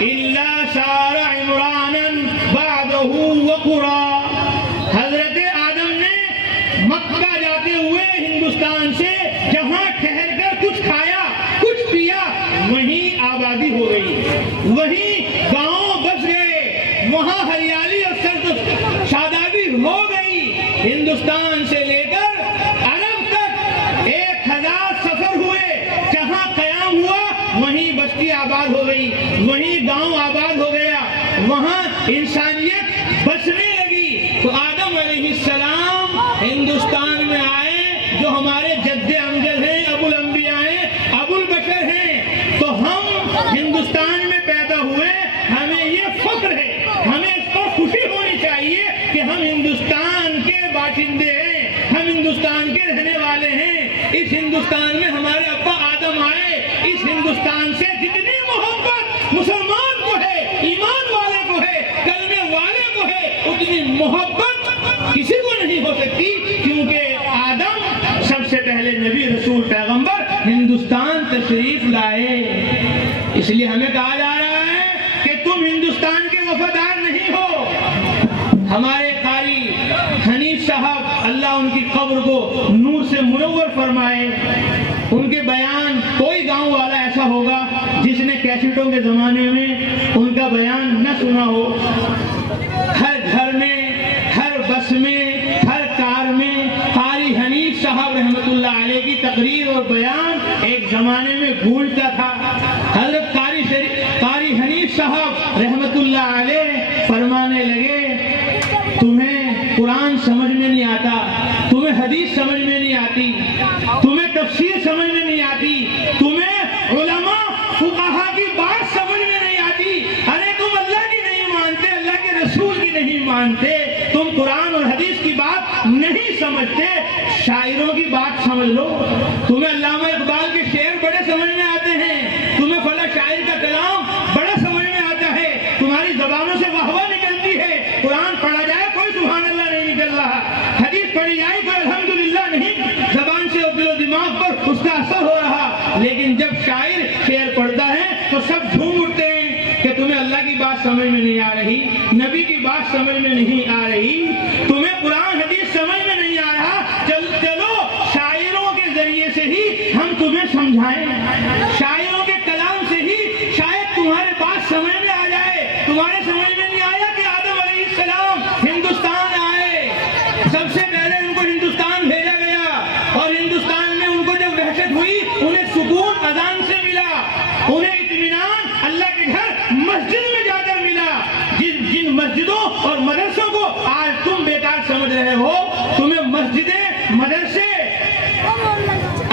إلا صار عمرانا بعده وقرا. حضرت آدم نے مکہ جاتے ہوئے ہندوستان سے جہاں ٹھہر کر کچھ کھایا کچھ پیا وہیں آبادی ہو گئی, وہیں گاؤں بس گئے, وہاں ہریالی اور شادابی ہو گئی. ہندوستان سے لے کر عرب تک 1000 سفر ہوئے, جہاں قیام ہوا وہیں بستی آباد ہو گئی, وہیں گاؤں آباد ہو گیا, وہاں انسانیت بسنے لگی. تو آدم علیہ السلام ہندوستان میں آئے جو ہمارے جد امجد ہیں, ابو الانبیاء ہیں, ابو البشر ہیں. تو ہم ہندوستان میں پیدا ہوئے, ہمیں یہ فخر ہے, ہمیں اس پر خوشی ہونی چاہیے کہ ہم ہندوستان کے باشندے ہیں, ہم ہندوستان کے رہنے والے ہیں. اس ہندوستان میں ہمارے ابا آدم آئے. اس ہندوستان سے جتنی محبت مسلمان کو ہے, ایمان والے کو ہے, کلمے والے کو ہے, اتنی محبت کسی کو نہیں ہو سکتی, کیونکہ آدم سب سے پہلے نبی رسول پیغمبر ہندوستان تشریف لائے. اس لیے ہمیں کہا جا رہا ہے کہ تم ہندوستان کے وفادار نہیں ہو. ہمارے قاری حنیف صاحب اللہ ان کی قبر کو نور سے منور فرمائے, ان کے بیان کوئی گاؤں والا ایسا ہوگا جس نے کیسٹوں کے زمانے میں ان کا بیان نہ سنا ہو. ہر گھر میں, ہر بس میں, ہر کار میں قاری حنیف صاحب رحمت اللہ علیہ کی تقریر اور بیان ایک زمانے میں گونجتا تھا. حضرت قاری حنیف صاحب رحمت اللہ علیہ فرمانے لگے, تمہیں قرآن سمجھ میں نہیں آتا, تمہیں حدیث سمجھ میں نہیں آتی, تمہیں تفسیر سمجھ میں نہیں آتی, تمہیں علماء فقہا کی بات سمجھ میں نہیں آتی. ارے تم اللہ کی نہیں مانتے, اللہ کے رسول کی نہیں مانتے, تم قرآن اور حدیث کی بات نہیں سمجھتے, شاعروں کی بات سمجھ لو. تمہیں علامہ اقبال کے شعر بڑے سمجھ میں آتے ہیں, تمہیں فلاں شاعر کا کلام بڑا سمجھ میں آتا ہے, تمہاری زبانوں سے واہ واہ نکلتی ہے. قرآن پڑھا جائے کوئی سبحان اللہ نہیں نکل رہا, حدیث پڑھی جائے کوئی الحمدللہ نہیں زبان سے اور دل و دماغ پر اس کا اثر ہو رہا. لیکن جب شاعر شعر پڑھتا ہے تو سب جھوم اٹھتے ہیں کہ تمہیں اللہ کی بات سمجھ میں نہیں آ رہی, نبی کی بات سمجھ میں نہیں آ رہی, تمہیں قرآن حدیث سمجھ میں نہیں آ رہا. چلو شاعروں کے ذریعے سے ہی ہم تمہیں سمجھائیں, شاعروں کے کلام سے ہی شاید تمہارے بات سمجھ میں آ جائے. تمہارے سمجھ میں نہیں آیا کہ آدم علیہ السلام ہندوستان آئے, سب سے پہلے ان کو ہندوستان بھیجا گیا, اور ہندوستان میں ان کو جب وحشت ہوئی انہیں سکون اذان سے ملا, انہیں اطمینان اللہ کے گھر مسجد میں جا کر ملا. جن مسجدوں اور مدرسوں کو آج تم بیکار سمجھ رہے ہو, تمہیں مسجدیں, مدرسے,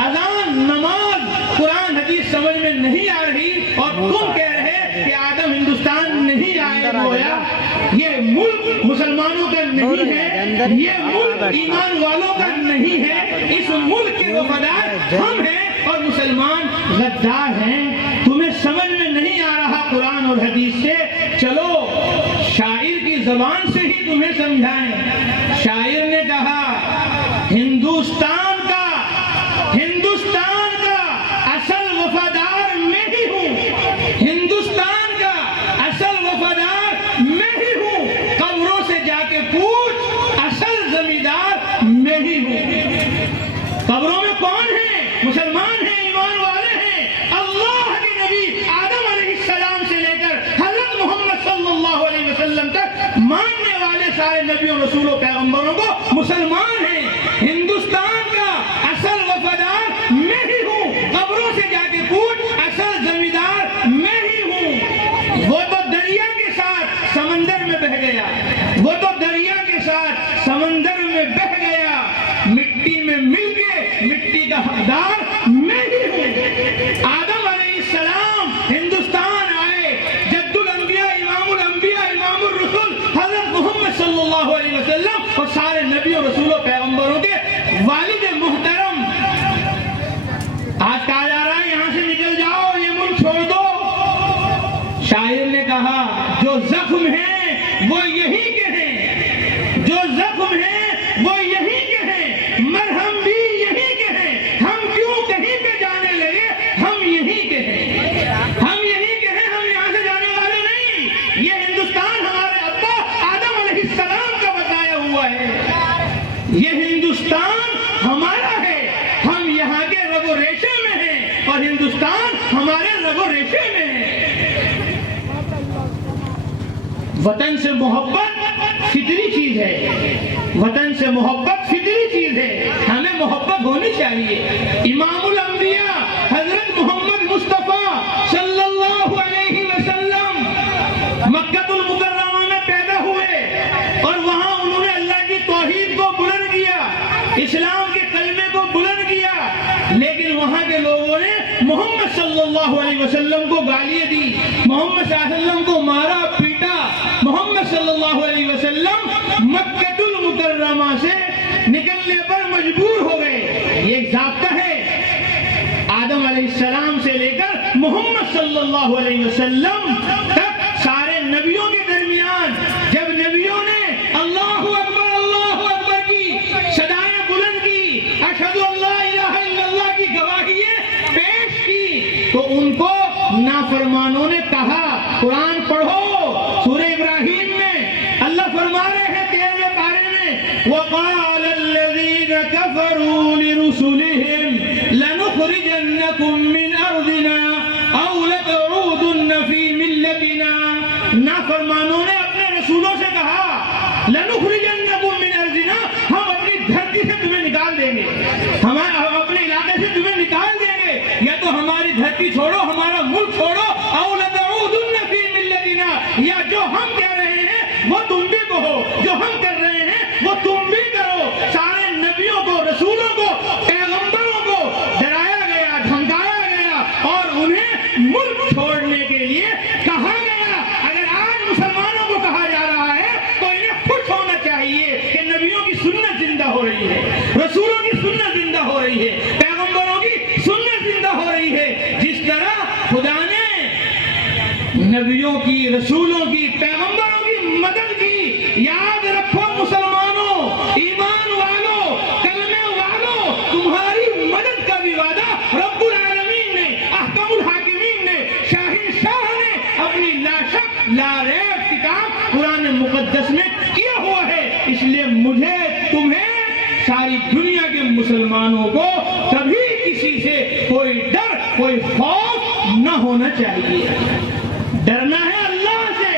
اذان, نماز, قرآن حدیث سمجھ میں نہیں آ رہی, اور تم کہہ رہے کہ آدم ہندوستان نہیں آئے. گویا یہ ملک مسلمانوں کا نہیں ہے, یہ ملک ایمان والوں کا نہیں ہے. اس ملک کے وفادار ہم ہیں اور مسلمان غدار ہیں. تمہیں سمجھ میں نہیں آ رہا قرآن اور حدیث سے, چلو شاعر کی زبان سے ہی تمہیں سمجھائیں. شاعر نے کہا ہندوستان کا اصل وفادار میں ہی ہوں, ہندوستان کا اصل وفادار میں ہی ہوں, قبروں سے جا کے پوچھ اصل زمیندار میں ہی ہوں. قبروں میں کون ہیں؟ مسلمان ہیں, ایمان والے ہیں. اللہ کے نبی آدم علیہ السلام سے لے کر حضرت محمد صلی اللہ علیہ وسلم تک ماننے والے سارے نبیوں, رسولوں, پیغمبروں کو مسلمان ہیں. ہندوستان کا اصل وفادار میں ہی ہوں, قبروں سے جا کے پوچھ اصل زمیندار میں ہی ہوں. وہ تو دریا کے ساتھ سمندر میں بہ گیا, وہ تو دریا کے ساتھ سمندر میں بہ گیا, مٹی میں مل کے مٹی کا حقدار میں ہی ہوں. آدم علیہ السلام ہندوستان آئے, جد الانبیاء, امام الانبیاء, امام الرسول حضرت محمد صلی اللہ علیہ وسلم اور سارے نبیوں, رسولوں, پیغمبروں کے والد محترم. آج کہا جا رہا ہے یہاں سے نکل جاؤ, یہ ملک چھوڑ دو. شاعر نے کہا جو زخم ہیں وہ یہی کے ہیں, جو زخم ہیں وہ یہی کے ہیں, مرہم بھی یہی کے ہیں. ہم کیوں کہیں پہ جانے لگے, ہم یہی کے ہیں, ہم یہی کے ہیں, ہم یہاں سے جانے والے وطن سے محبت فطری چیز ہے، وطن سے محبت فطری چیز ہے، ہمیں محبت ہونی چاہیے۔ امام الانبیاء حضرت محمد مصطفیٰ صلی اللہ علیہ وسلم مکہ المکرمہ میں پیدا ہوئے اور وہاں انہوں نے اللہ کی توحید کو بلند کیا، اسلام کے کلمے کو بلند کیا، لیکن وہاں کے لوگوں نے محمد صلی اللہ علیہ وسلم کو گالیاں دی، محمد صلی اللہ علیہ وسلم کو مارا پیٹا، محمد صلی اللہ علیہ وسلم مکہ المکرمہ سے نکلنے پر مجبور ہو گئے۔ یہ ایک ضابطہ ہے، آدم علیہ السلام سے لے کر محمد صلی اللہ علیہ وسلم تک سارے نبیوں کے درمیان جب نبیوں نے اللہ اکبر کی صدائیں بلند کی، اشہد ان لا الہ الا اللہ کی گواہییں پیش کی، تو ان کو نافرمانوں نے کہا، قرآن پڑھو سورہ ابراہیم میں اللہ فرما رہے ہیں 13ویں پارے میں، وَقَالَ الَّذِينَ كَفَرُوا لِرُسُلِهِمْ لَنُخْرِجَنَّكُمْ مِنْ أَرْضِنَا أَوْ لَتَعُودُنَّ فِي مِلَّتِنَا۔ نافرمانوں نے اپنے رسولوں سے کہا لَنُخْرِجَنَّكُمْ مِنْ أَرْضِنَا، ہم اپنی دھرتی سے تمہیں نکال دیں گے، ہم اپنے علاقے سے تمہیں نکال دیں گے، یا تو ہماری دھرتی چھوڑو، ہمارا ملک چھوڑو، أَوْ لَتَعُودُنَّ فِي مِلَّتِنَا، یا جو ہم کہہ رہے ہیں وہ تم بھی کہو، جو ہم کر رہے ہیں وہ تم بھی کرو۔ سارے نبیوں کو، رسولوں کو، پیغمبروں کو ڈرایا گیا، دھمکایا گیا اور انہیں ملک چھوڑنے کے لیے کہا گیا۔ اگر آج مسلمانوں کو کہا جا رہا ہے تو انہیں خوش ہونا چاہیے کہ نبیوں کی سنت زندہ ہو رہی ہے، رسولوں کی سنت زندہ ہو رہی ہے، پیغمبروں کی سنت زندہ ہو رہی ہے۔ جس طرح خدا نے نبیوں کی، رسولوں کی، پیغمبروں کی مدد کی، یاد رکھو مسلمانوں، ایمان والوں، کلمے والوں، تمہاری مدد کا بھی وعدہ رب العالمین نے، احکم الحاکمین نے، شاہنشاہ نے اپنی لا شک لا ریب کتاب قرآن مقدس میں کیا ہوا ہے۔ اس لیے مجھے، تمہیں، ساری دنیا کے مسلمانوں کو کبھی کسی سے کوئی ڈر، کوئی خوف نہ ہونا چاہیے۔ ڈرنا ہے اللہ سے،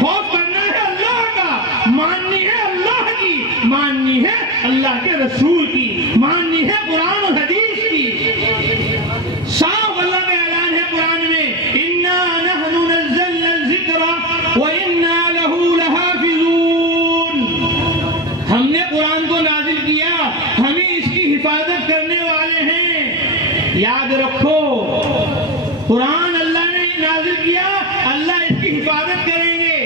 خوف کرنا ہے اللہ کا، ماننی ہے اللہ کی، ماننی ہے اللہ کے رسول کی، ماننی ہے قرآن و حدیث کی۔ صاف اللہ کا اعلان ہے قرآن میں، اِنَّا نَحْنُ نَزَّلْنَا الذِّكْرَ وَإِنَّا لَهُ لَحَافِظُونَ۔ ہم نے قرآن کو نازل کیا، ہم ہی اس کی حفاظت کرنے والے ہیں۔ یاد رکھو، قرآن اللہ نے نازل کیا، اللہ اس کی حفاظت کریں گے۔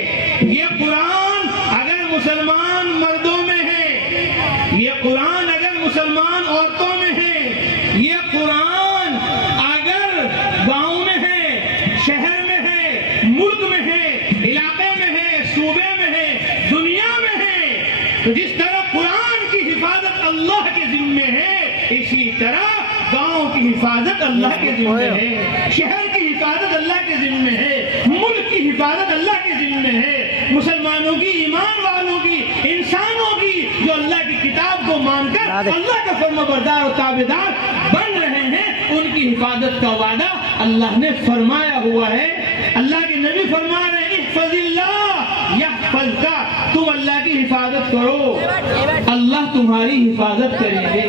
یہ قرآن اگر مسلمان مردوں میں ہے، یہ قرآن اگر مسلمان عورتوں میں ہے، یہ قرآن اگر گاؤں میں ہے، شہر میں ہے، ملک میں ہے، علاقے میں ہے، صوبے میں ہے، دنیا میں ہے، تو جس طرح قرآن کی حفاظت اللہ کے ذمے ہے، اسی طرح گاؤں کی حفاظت اللہ کے ذمے ہے، شہر کی حفاظت اللہ کے ذمے ہے، ملک کی حفاظت اللہ کے ذمے ہے۔ مسلمانوں کی، ایمان والوں کی، انسانوں کی جو اللہ کی کتاب کو مان کر اللہ کا فرمانبردار و تابعدار بن رہے ہیں، ان کی حفاظت کا وعدہ اللہ نے فرمایا ہوا ہے۔ اللہ کے نبی فرما رہے ہیں، احفظ اللہ یحفظک، تم اللہ کی حفاظت کرو، اللہ تمہاری حفاظت کریں گے۔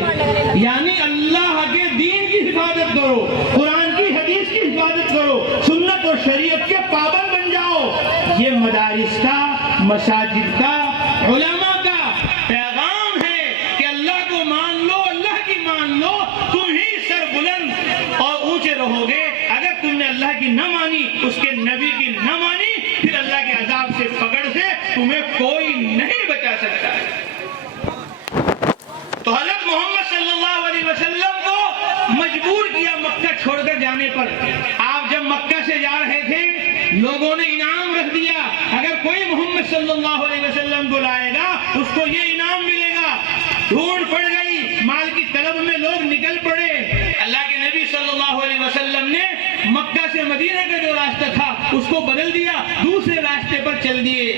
یعنی اللہ کے دین کی حفاظت کرو، قرآن کی، حدیث کی حفاظت کرو، سنت اور شریعت کے پابند بن جاؤ۔ یہ مدارس کا، مساجد کا، علماء کا پیغام ہے کہ اللہ کو مان لو، اللہ کی مان لو، تم ہی سر بلند اور اونچے رہو گے۔ اگر تم نے اللہ کی نہ مانی، اس کے نبی کی نہ مانی، پھر اللہ کے عذاب سے، پکڑ سے تمہیں کوئی نہیں بچا سکتا۔ تو حضرت محمد صلی اللہ علیہ وسلم کو مجبور کیا مکہ چھوڑ کر جانے پر۔ آپ جب مکہ سے جا رہے تھے، لوگوں نے انعام رکھ دیا، اگر کوئی محمد صلی اللہ علیہ وسلم کو لائے گا اس کو یہ انعام ملے گا۔ ڈھونڈ پڑ گئی، مال کی طلب میں لوگ نکل پڑے۔ اللہ کے نبی صلی اللہ علیہ وسلم نے مکہ سے مدینہ کا جو راستہ تھا اس کو بدل دیا، دوسرے راستے پر چل دیے۔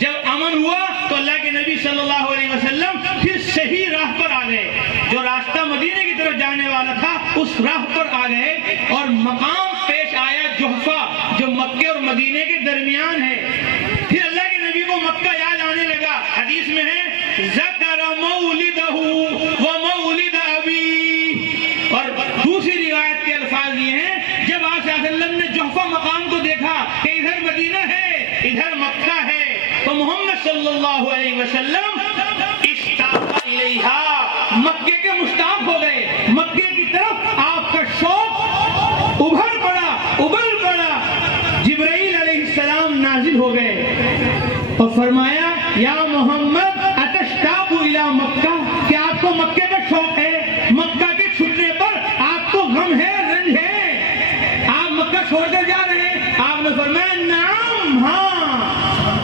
جب امن ہوا تو اللہ کے نبی صلی اللہ علیہ وسلم پھر صحیح راہ پر آ گئے، جو راستہ مدینے کی طرف جانے والا تھا اس راہ پر آ گئے، اور مقام پیش آیا جحفہ، جو مکے اور مدینے کے درمیان ہے۔ پھر اللہ کے نبی کو مکہ یاد آنے لگا. حدیث میں ہے ذکر مولدہ و مولد ابی. اور دوسری روایت کے الفاظ یہ ہیں جب آپ صلی اللہ علیہ وسلم نے جحفہ مقام کو دیکھا کہ ادھر مدینہ ہے ادھر مکہ ہے تو محمد صلی اللہ علیہ وسلم اشتاق الیہا مکے کے مشتاق ہو گئے. مکے کی طرف آپ کا شوق ابھر پڑا. جبرائیل علیہ السلام نازل ہو گئے اور فرمایا یا محمد اتشتاق الی مکہ, کہ آپ کو مکے کا شوق ہے, مکہ کے چھٹنے پر آپ کو غم ہے رنج ہے, آپ مکہ چھوڑ کر جا رہے ہیں. آپ نے فرمایا نعم ہاں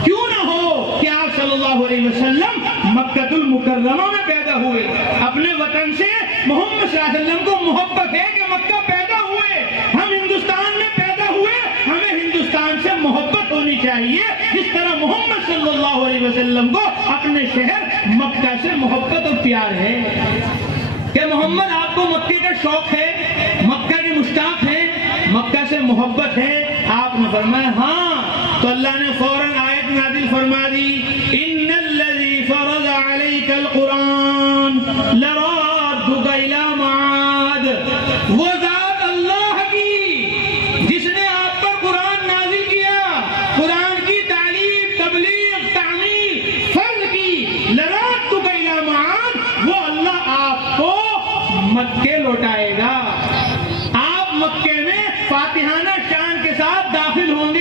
کیوں نہ ہو کہ آپ صلی اللہ علیہ وسلم مکہ المکرمہ میں پیدا ہوئے. اپنے وطن سے محمد صلی اللہ علیہ وسلم کو محبت ہے کہ مکہ پیدا ہوئے, ہم ہندوستان میں پیدا ہوئے, ہمیں ہندوستان سے محبت ہونی چاہیے جس طرح محمد صلی اللہ علیہ وسلم کو اپنے شہر مکہ سے محبت اور پیار ہے. کہ محمد آپ کو مکے کا شوق ہے, مکہ کے مشتاق ہیں, مکہ سے محبت ہے. آپ نے فرمایا ہاں. تو اللہ نے فوراً آیت نازل فرما دی ان الذی فرض علیک القرآن لرادک الی معاد. وہ ذات اللہ کی جس نے آپ پر قرآن نازل کیا, قرآن کی تعلیم تبلیغ تعمیل فرض کی, لرادک الی معاد, وہ اللہ آپ کو مکے لوٹائے گا. آپ مکے میں فاتحانہ شان کے ساتھ داخل ہوں گے.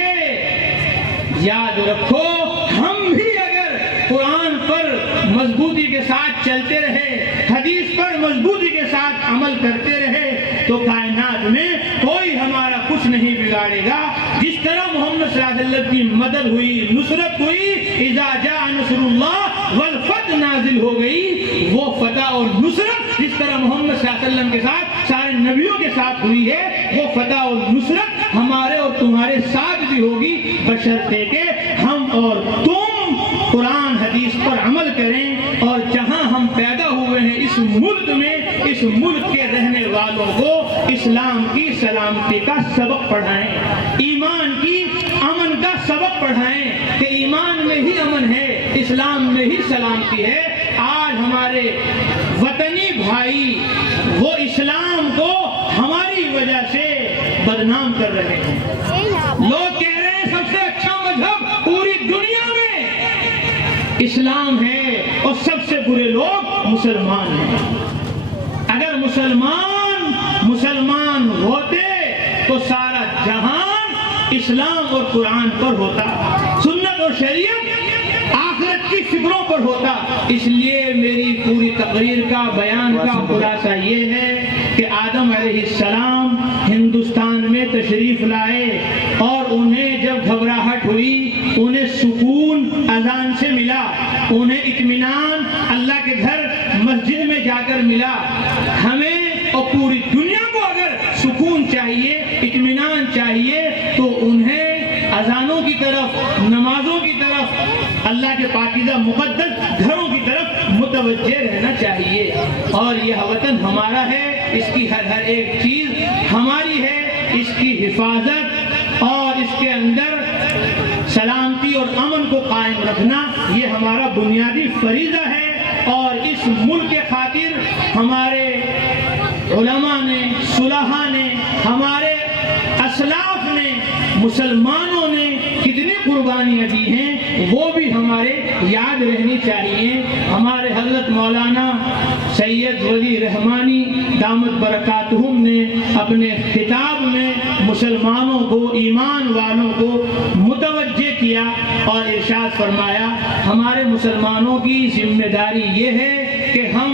یاد رکھو ہم بھی اگر قرآن پر مضبوطی کے ساتھ چلتے رہے, حدیث پر مضبوطی کے ساتھ عمل کرتے رہے تو کائنات میں کوئی ہمارا کچھ نہیں بگاڑے گا. جس طرح محمد صلی اللہ علیہ وسلم کی مدد ہوئی, نصرت ہوئی, اذا جاء نصر اللہ والفتح نازل ہو گئی, وہ فتح اور نصرت جس طرح محمد صلی اللہ علیہ وسلم کے ساتھ سارے نبیوں کے ساتھ ہوئی ہے, وہ فتح اور نصرت ہمارے اور تمہارے ساتھ بھی ہوگی بشرطے کہ ہم اور تم قرآن حدیث پر عمل کریں اور جہاں ہم پیدا ہوئے ہیں اس ملک میں, اس ملک کے رہنے والوں کو اسلام کی سلامتی کا سبق پڑھائیں, ایمان کی امن کا سبق پڑھائیں کہ ایمان میں ہی امن ہے, اسلام میں ہی سلامتی ہے. آج ہمارے وطنی بھائی وہ اسلام کو ہماری وجہ سے بدنام کر رہے ہیں. لوگ کہہ رہے ہیں سب سے اچھا مذہب پوری دنیا میں اسلام ہے اور سب سے برے لوگ مسلمان ہیں. اگر مسلمان ہوتے تو سارا جہان اسلام اور قرآن پر ہوتا, سنت اور شریعت آخرت کی فکروں پر ہوتا. اس لیے میری پوری تقریر کا بیان کا خلاصہ یہ ہے کہ آدم علیہ السلام ہندوستان میں تشریف لائے اور انہیں جب گھبراہٹ ہوئی, انہیں سکون اذان سے ملا, انہیں اطمینان اللہ کے گھر مسجد میں جا کر ملا. ہمیں اور پوری دنیا کو اگر سکون چاہیے, اطمینان چاہیے تو انہیں اذانوں کی طرف, نمازوں کی طرف, اللہ کے پاکیزہ مقدس گھروں کی طرف متوجہ رہنا چاہیے. اور یہ وطن ہمارا ہے, اس کی ہر ایک چیز ہماری ہے, اس کی حفاظت اور اس کے اندر سلامتی اور امن کو قائم رکھنا یہ ہمارا بنیادی فریضہ ہے. اور اس ملک کے خاطر ہمارے علماء نے, صلحاء نے, ہمارے اسلاف نے, مسلمانوں نے کتنی قربانیاں دی ہیں وہ بھی ہمارے یاد رہنی چاہیے. ہمارے حضرت مولانا سید ولی رحمانی دامت برکاتہم نے اپنے خطاب میں مسلمانوں کو, ایمان والوں کو متوجہ کیا اور ارشاد فرمایا ہمارے مسلمانوں کی ذمہ داری یہ ہے کہ ہم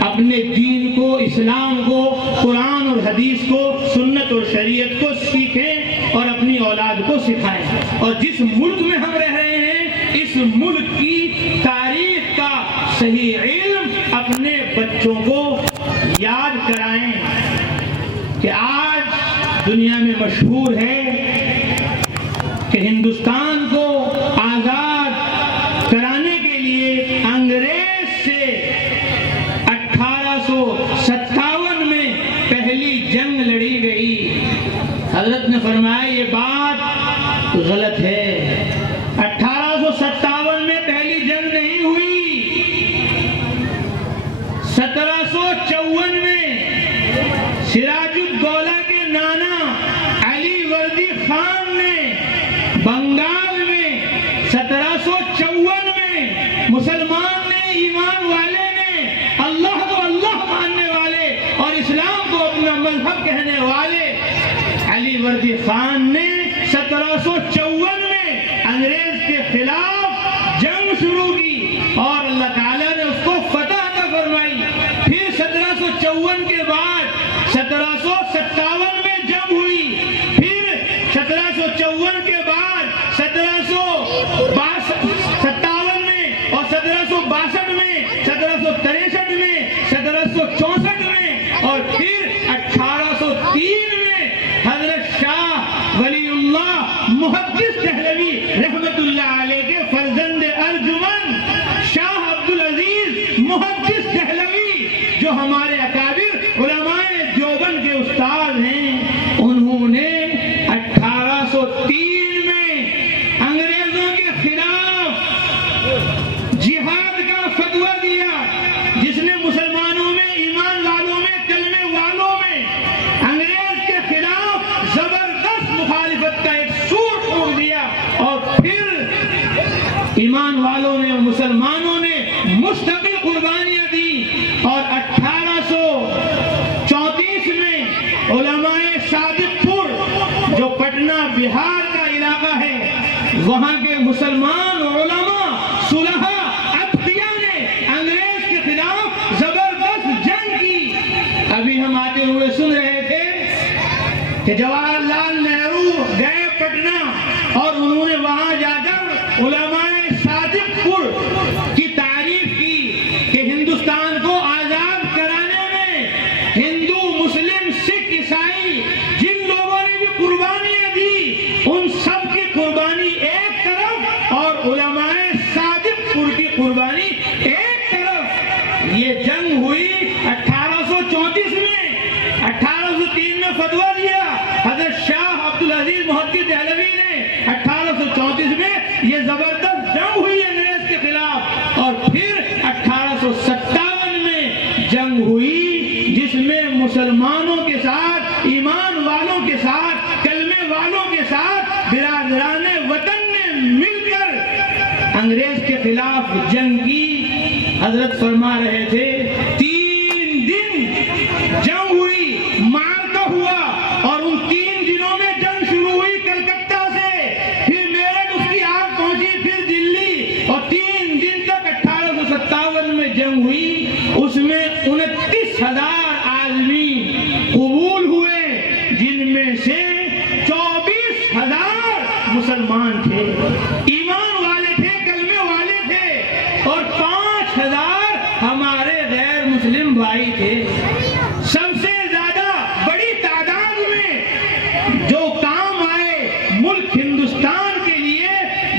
اپنے دین کو, اسلام کو, قرآن اور حدیث کو, سنت اور شریعت کو سیکھیں اور اپنی اولاد کو سکھائیں. اور جس ملک میں ہم رہ رہے ہیں اس ملک کی تاریخ کا صحیح علم اپنے بچوں کو یاد کرائیں کہ آج دنیا میں مشہور ہے کہ ہندوستان کو آزاد کرانے کے لیے انگریز سے 1857 میں پہلی جنگ لڑی گئی. حضرت نے فرمایا یہ بات غلط ہے. 18 1754 میں مسلمان نے، ایمان والے نے، اللہ کو اللہ ماننے والے اور اسلام کو اپنا مذہب کہنے والے علی وردی خان نے 1754 میں انگریز کے خلاف جنگ شروع کی اور اللہ تعالیٰ نے اس کو فتح عطا فرمائی. پھر 1754 کے بعد 1757 میں جنگ ہوئی. پھر 1754 کے بعد 1757 میں اور 1762 میں، 1763 میں، 1764 میں اور پھر 1803 میں حضرت شاہ ولی اللہ محدث دہلوی رحمت اللہ علیہ کے فرزند ارجمند شاہ عبدالعزیز محدث دہلوی جو ہمارے اکابر علماء دیوبند کے استاد ہیں، انہوں نے 1803 میں انگریزوں کے خلاف جہاد کا فتویٰ دیا، جس نے مسلمانوں میں، ایمان والوں میں، کلمے والوں میں انگریز کے خلاف زبردست مخالفت کا ایک سور پھونک دیا. اور پھر ایمان والوں نے اور مسلمانوں نے مستقل قربانیاں دی اور 1834 میں علماء صادق پور جو پٹنہ بہار کا علاقہ ہے، وہاں کے مسلمان علماء صلحاء اتقیاء نے انگریز کے خلاف زبردست جنگ کی. ابھی ہم آتے ہوئے سن رہے تھے کہ جواہر لال نہرو گئے پٹنہ اور انہوں نے وہاں جا کر علماء صادق پور کی تعریف کی کہ ہندوستان کو آزاد کرانے میں ہندو، مسلم، سکھ، عیسائی جن لوگوں نے بھی قربانیاں دی، ان سب کی قربانی ایک طرف اور علماء صادق پور کی قربانی ایک طرف. یہ جنگ ہوئی 1834 میں. 1803 میں فتویٰ دیا حضرت شاہ عبدالعزیز محدث دہلوی نے. 1834 میں یہ زبردست جنگ ہوئی انگریز کے خلاف اور پھر 1857 میں جنگ ہوئی جس میں مسلمانوں کے ساتھ، ایمان والوں کے ساتھ، کلمے والوں کے ساتھ برادران وطن نے مل کر انگریز کے خلاف جنگ کی. حضرت فرما رہے تھے 3 دن جنگ ہوئی، معرکہ ہوا اور ان 3 دنوں میں جنگ شروع ہوئی کلکتہ سے، پھر میرٹھ اس کی آگ پہنچی، پھر دلی اور 3 دن تک 1857 میں جنگ ہوئی. اس میں 29,000 آدمی قبول ہوئے جن میں سے 24,000 مسلمان تھے، ایمان والے تھے، کلمے والے تھے اور 5,000 ہمارے غیر مسلم بھائی تھے. سب سے زیادہ بڑی تعداد میں جو کام آئے ملک ہندوستان کے لیے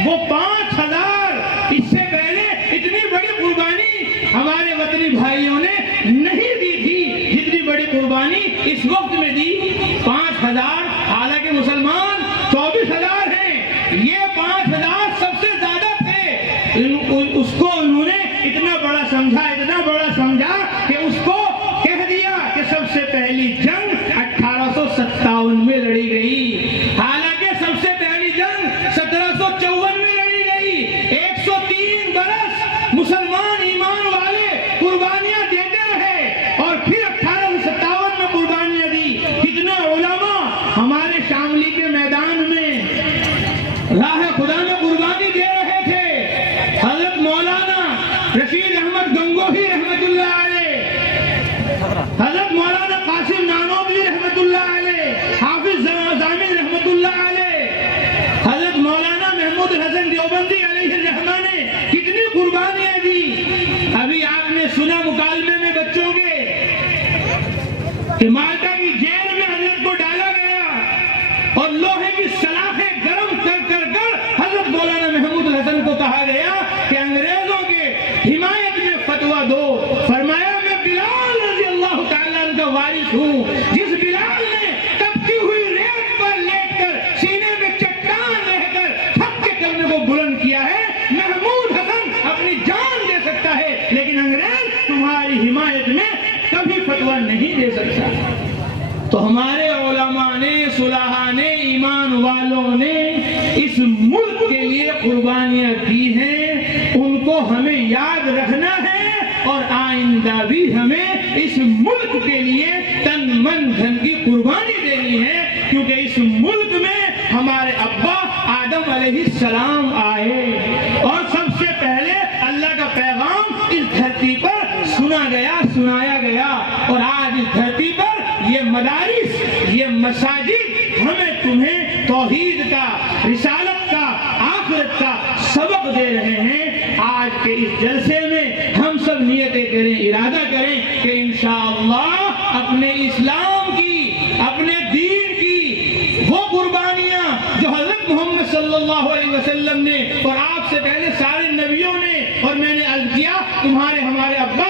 وہ 5,000. اس سے پہلے اتنی بڑی قربانی ہمارے وطنی بھائیوں نے نہیں دی تھی جتنی بڑی قربانی اس وقت میں دی. 5,000 حالانکہ مسلمان 24,000 ہیں، یہ 5,000 سب سے زیادہ تھے. اس کو انہوں نے اتنا بڑا سمجھا کہ اس کو کہہ دیا کہ سب سے پہلی جنگ 1857 میں لڑی گئی، حالانکہ سب سے پہلی جنگ 1754 میں لڑی گئی. 103 برس مسلمان ایمان والے قربانیاں دیتے رہے اور پھر 1857 میں قربانیاں دی. کتنے علماء ہمارے شاملی کے میدان میں راہ خدا میں قربانی دے رہے تھے. حضرت مولانا رشید احمد گنگوہی رحمت اللہ علیہ، حضرت مولانا قاسم نانوتوی رحمت اللہ علیہ، حافظ ضامن رحمت اللہ علیہ، حضرت مولانا محمود الحسن دیوبندی علیہ الرحمہ نے کتنی قربانیاں دی. ابھی آپ نے سنا مکالمے میں بچوں کے کہ مالٹا کی جیل میں حضرت کو ڈالا گیا اور لوہے کی سلاخیں گرم کر حضرت مولانا محمود الحسن کو کہا گیا کہ انگریزوں کے حمایت میں فتویٰ دو. فرمایا میں بلال رضی اللہ تعالیٰ عنہ کا وارث ہوں، جس بلال نے تپتی ہوئی ریت پر لیٹ کر سینے میں چٹان رہ کر حق کے کلمے کو بلند کیا ہے. محمود حسن اپنی جان دے سکتا ہے لیکن انگریز تمہاری حمایت میں کبھی فتویٰ نہیں دے سکتا. تو ہمارے علماء نے، صلحاء نے، ایمان والوں نے اس ملک کے لیے لیے قربانیاں کی ہیں ان کو ہمیں یاد رکھنا ہے، اور آئندہ بھی ہمیں اس ملک کے لیے تن من دھن کی قربانی دینی ہے، کیونکہ اس ملک میں ہمارے ابا آدم علیہ السلام آئے اور سب سے پہلے اللہ کا پیغام اس دھرتی پر سنایا گیا، اور آج اس دھرتی پر یہ مدارس، یہ مساجد ہمیں تمہیں توحید کا، رسالت کا، آخرت کا سبق دے رہے ہیں۔ آج کے اس جلسے میں ہم سب نیتیں کریں، ارادہ کریں کہ انشاءاللہ اپنے اسلام کی، اپنے دین کی وہ قربانیاں جو حضرت محمد صلی اللہ علیہ وسلم نے اور آپ سے پہلے